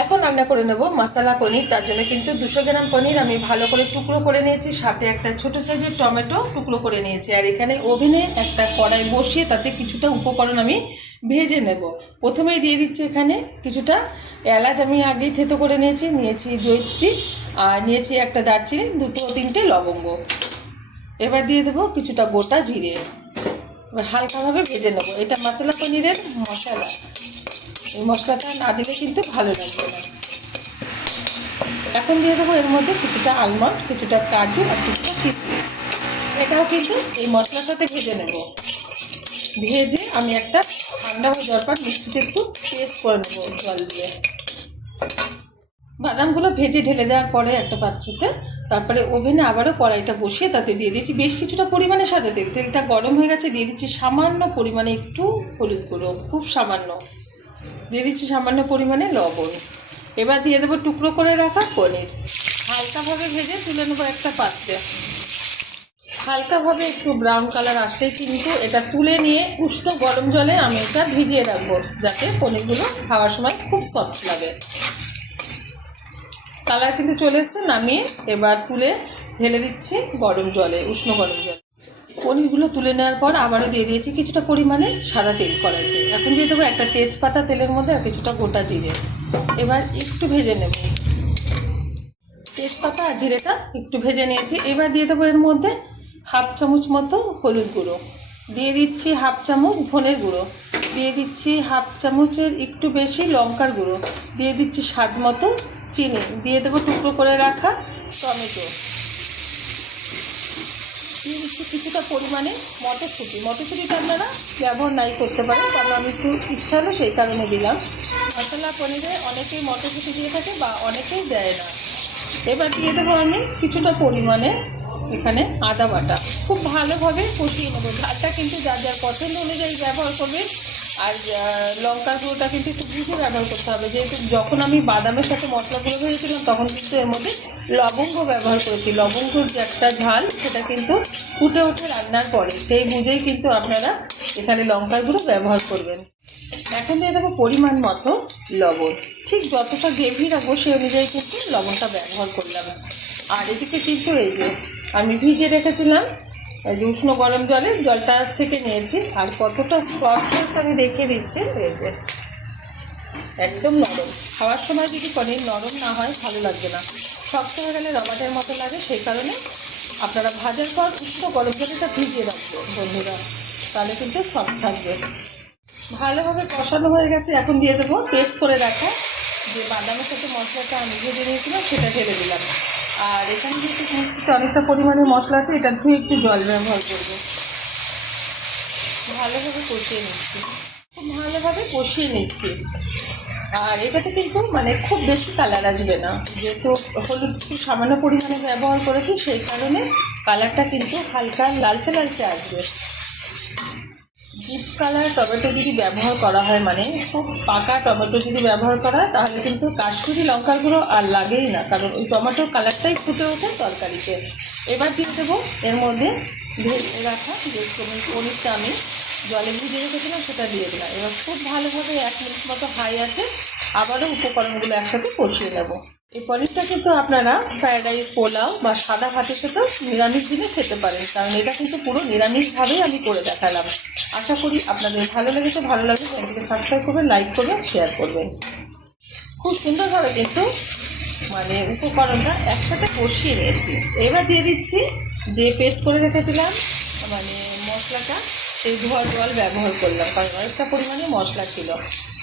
এখন রান্না করে নেব মশলা পনির, তার জন্য কিন্তু দুশো গ্রাম পনির আমি ভালো করে টুকরো করে নিয়েছি, সাথে একটা ছোট সাইজের টমেটো টুকরো করে নিয়েছি, আর এখানে ওভেনে একটা কড়াই বসিয়ে তাতে কিছুটা উপকরণ আমি ভেজে নেব। প্রথমেই দিয়ে দিচ্ছি এখানে কিছুটা এলাচ আমি আগেই থেতো করে নিয়েছি নিয়েছি জৈত্রী আর নিয়েছি একটা দারচিনি, দুটো তিনটে লবঙ্গ। এবার দিয়ে দেবো কিছুটা গোটা জিরে। এবার হালকাভাবে ভেজে নেব, এটা মশলা পনিরের মশলা। এই মশলাটা না দিলে কিন্তু ভালো লাগবে না। এখন দিয়ে দেবো এর মধ্যে কিছুটা আলমন্ড কিছুটা কাজু আর কিছুটা কিশমিশ এটাও কিন্তু এই মশলার সাথে ভেজে নেব। ভেজে আমি একটা ঠান্ডা হয়ে যাওয়ার পর মিক্সিতে একটু পেস্ট করে নেব জল দিয়ে। বাদামগুলো ভেজে ঢেলে দেওয়ার পরে একটা পাত্রতে, তারপরে ওভেনে আবারও কড়াইটা বসিয়ে তাতে দিয়ে দিচ্ছি বেশ কিছুটা পরিমাণে সাদা তেল। তেলটা গরম হয়ে গেছে, দিয়ে দিচ্ছি সামান্য পরিমাণে একটু হলুদ গুঁড়ো, খুব সামান্য। দিয়ে দিচ্ছি সামান্য পরিমাণে লবণ। এবার দিয়ে দেবো টুকরো করে রাখা পনির। হালকাভাবে ভেজে তুলে নেব একটা পাত্রে। হালকাভাবে একটু ব্রাউন কালার আসলেই কিন্তু এটা তুলে নিয়ে উষ্ণ গরম জলে আমি এটা ভিজিয়ে রাখব, যাতে পনিরগুলো খাওয়ার সময় খুব সফট লাগে। কালার কিন্তু চলে এসছে, নামিয়ে এবার তুলে ঢেলে দিচ্ছি গরম জলে, উষ্ণ গরম জলে। পনিরগুলো তুলে নেওয়ার পর আবারও দিয়ে দিয়েছি কিছুটা পরিমাণে সাদা তেল কড়াইতে। এখন দিয়ে দেবো একটা তেজপাতা তেলের মধ্যে আর কিছুটা গোটা জিরে। এবার একটু ভেজে নেব। তেজপাতা আর জিরেটা একটু ভেজে নিয়েছি। এবার দিয়ে দেবো এর মধ্যে হাফ চামচ মতো হলুদ গুঁড়ো। দিয়ে দিচ্ছি হাফ চামচ ধনের গুঁড়ো। দিয়ে দিচ্ছি হাফ চামচের একটু বেশি লঙ্কার গুঁড়ো। দিয়ে দিচ্ছি স্বাদ মতো চিনি। দিয়ে দেবো টুকরো করে রাখা টমেটো। দিচ্ছি কিছুটা পরিমাণে মটরশুঁটি। মটরশুঁটিটা আপনারা ব্যবহার নাই করতে পারেন, কারণ আমি একটু ইচ্ছা সেই কারণে দিলাম। মশলা পনিরে অনেকেই মটরশুঁটি দিয়ে থাকে বা অনেকেই দেয় না। এবার দিয়ে দেবো আমি কিছুটা পরিমাণে এখানে আদা বাটা। খুব ভালোভাবে কষিয়ে নেব। ঝালটা কিন্তু যার যার পছন্দ অনুযায়ী ব্যবহার করবেন। আর লঙ্কার গুঁড়োটা কিন্তু একটু বুঝে ব্যবহার করতে হবে। যেহেতু যখন আমি বাদামের সাথে মশলা গুঁড়ো ভেজেছিলাম, তখন কিন্তু এর মধ্যে লবঙ্গ ব্যবহার করেছি। লবঙ্গর যে একটা ঝাল, সেটা কিন্তু ফুটে ওঠে রান্নার পরে। সেই বুঝেই কিন্তু আপনারা এখানে লঙ্কার গুঁড়ো ব্যবহার করবেন। এখন দিয়ে দেবো পরিমাণ মতো লবণ। ঠিক যতটা গ্রেভি রাখব সেই অনুযায়ী কিন্তু লবণটা ব্যবহার করলাম। আর এদিকে কিন্তু এই যে আমি ভিজে রেখেছিলাম, এই যে উষ্ণ গরম জলে জলটা ছেঁকে নিয়েছি। আর কতটা সফট হচ্ছে আমি রেখে দিচ্ছি, এই যে একদম নরম। খাওয়ার সময় যদি পনির নরম না হয়, ভালো লাগবে না। হয়ে গেলে রবাটের মতো লাগে, সেই কারণে আপনারা ভাজার পর উষ্ণ গরম জলটা ভিজিয়ে রাখবেন বন্ধুরা। তাহলে কিন্তু সফট থাকবে। ভালোভাবে কষানো হয়ে গেছে, এখন দিয়ে দেবো পেস্ট করে রাখা যে বাদামের সাথে মশলাটা আমি ভেজে নিয়েছিলাম, সেটা ঢেলে দিলাম। আর এখানে যেহেতু মিষ্টিতে অনেকটা পরিমাণে মশলা আছে, এটা ধুয়ে একটু জল ব্যবহার করব। ভালোভাবে কষিয়ে নিচ্ছি। খুব ভালোভাবে কষিয়ে নিচ্ছি। আর এটাতে কিন্তু মানে খুব বেশি কালার আসবে না। যেহেতু হলুদ খুব সামান্য পরিমাণে ব্যবহার করেছি, সেই কারণে কালারটা কিন্তু হালকা লালচে লালচে আসবে। ডিপ কালার টমেটো যদি ব্যবহার করা হয় মানে খুব পাকা টমেটো যদি ব্যবহার করা, তাহলে কিন্তু কাশ্মীরি লঙ্কার গুঁড়ো আর লাগেই না, কারণ ওই টমেটোর কালারটাই ফুটে ওঠে তরকারিতে। এবার দিয়ে দেবো এর মধ্যে ভেজে রাখা যে পনির- পনিরটা আমি জলে ভিজে রেখেছিলাম, সেটা দিয়ে দিলাম। এবার খুব ভালোভাবে এক মিনিট মতো হাই আছে, আবারও উপকরণগুলো একসাথে কষিয়ে নেব। এই পনিরটা কিন্তু আপনারা ফ্রায়েড রাইস পোলাও বা সাদা ভাতের সাথেও নিরামিষ দিনে খেতে পারেন, কারণ এটা কিন্তু পুরো নিরামিষভাবেই আমি করে দেখালাম। আশা করি আপনাদের ভালো লেগেছে, ভালো লাগলে চ্যানেলটিকে সাবস্ক্রাইব করবেন লাইক করবেন শেয়ার করবেন। খুব সুন্দরভাবে কিন্তু মানে উপকরণটা একসাথে কষিয়ে নিয়েছি। এবার দিয়ে দিচ্ছি যে পেস্ট করে রেখেছিলাম মানে মশলাটা। সেই ধোয়া জল ব্যবহার করলাম, কারণ অনেকটা পরিমাণে মশলা ছিল।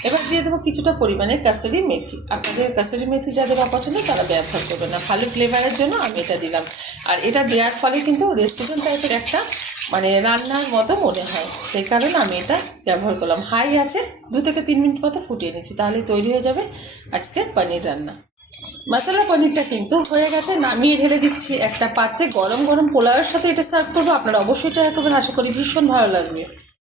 এবার দিয়ে দেবো কিছুটা পরিমাণে কাসুরি মেথি। আপনাদের কাসুরি মেথি যাদের অপছন্দ, তারা ব্যবহার করবে না। ভালো ফ্লেভারের জন্য আমি এটা দিলাম। আর এটা দেওয়ার ফলে কিন্তু রেস্টুরেন্ট টাইপের একটা মানে রান্নার মতো মনে হয়। সেই কারণে আমি এটা ব্যবহার করলাম। হাই আছে, দু থেকে তিন মিনিট মতো ফুটিয়ে নিচ্ছি তাহলে তৈরি হয়ে যাবে আজকে পনির রান্না। মশলা পনিরটা কিন্তু হয়ে গেছে, নামিয়ে ঢেলে দিচ্ছি একটা পাত্রে। গরম গরম পোলাওয়ের সাথে এটা সার্ভ করব। আপনারা অবশ্যই ট্রাই করবেন। আশা করি ভীষণ ভালো লাগবে।